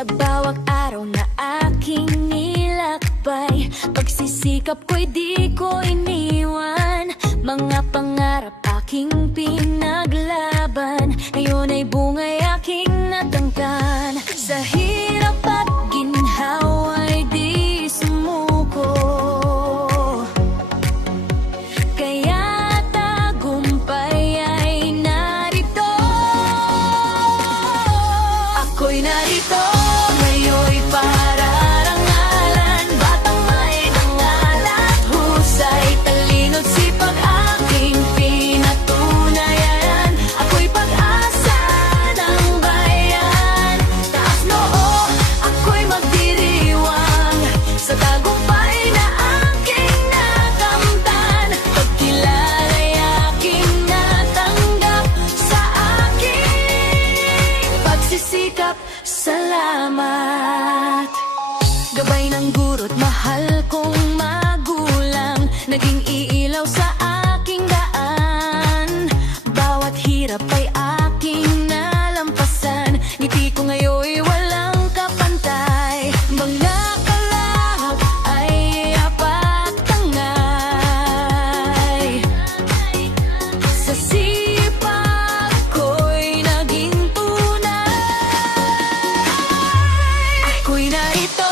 Sa bawat araw na aking nilakbay, pagsisikap ko'y di ko iniwan. Mga pangarap aking pinaglaban, ngayon ay bungay aking natangkan. Sa hirap at ginhawa'y di sumuko, kaya tagumpay ay narito. Ako'y narito ngayon para rangalan, batang may dangalan, husay, talino't sipag aking pinatunayan. Ako'y pag-asa ng bayan, taas noo, ako'y magdiriwang sa tagumpay na aking nakamtan. Pagkilala'y aking natanggap sa aking pagsisikap. Salamat. Gabay ng guro't mahal kong magulang, naging iilaw sa aking daan. Bawat hirap ay aking nalampasan, ngiti ko ngayon'y walang kapantay. Mga kalahap ay apat tangay, sa sipag ko'y naging tunay. Ako'y narito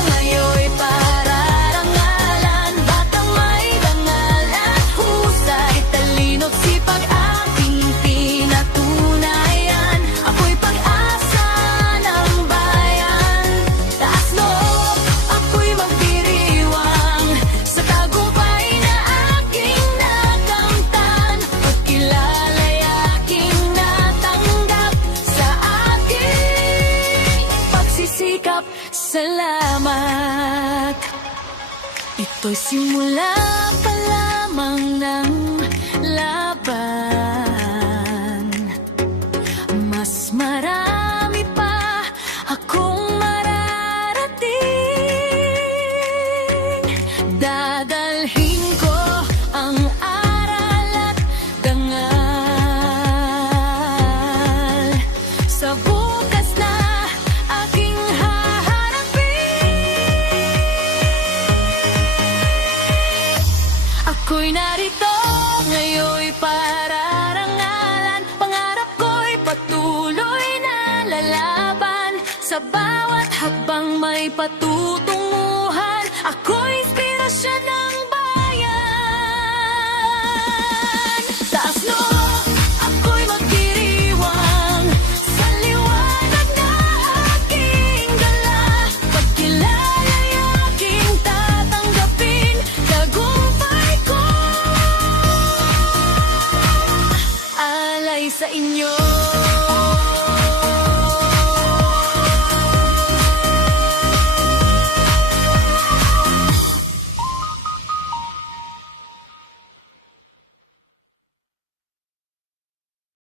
ngayon para rangalan, batang may dangalan, husay, talino't sipag aking pinatunayan. Ako'y pag-asa ng bayan, taas loob, ako'y magdiriwang sa tagumpay na aking nakamtan. Pagkilala'y aking natanggap sa aking pagsisikap. Salamat. Ito'y simula pa lamang ng laban, mas marami pa akong mararating. Dadalhin ko ang aral at dangal sa bukas na aking haharapin. Ako'y narito ngayon para rangalan, pangarap ko'y patuloy na lalaban. Sa bawat hakbang may patutunguhan, ako'y inspirasyon ng bayan. Taas noo, ako'y magdiriwang sa liwanag na aking dala. Pagkilala'y aking tatanggapin, tagumpay ko alay sa inyo.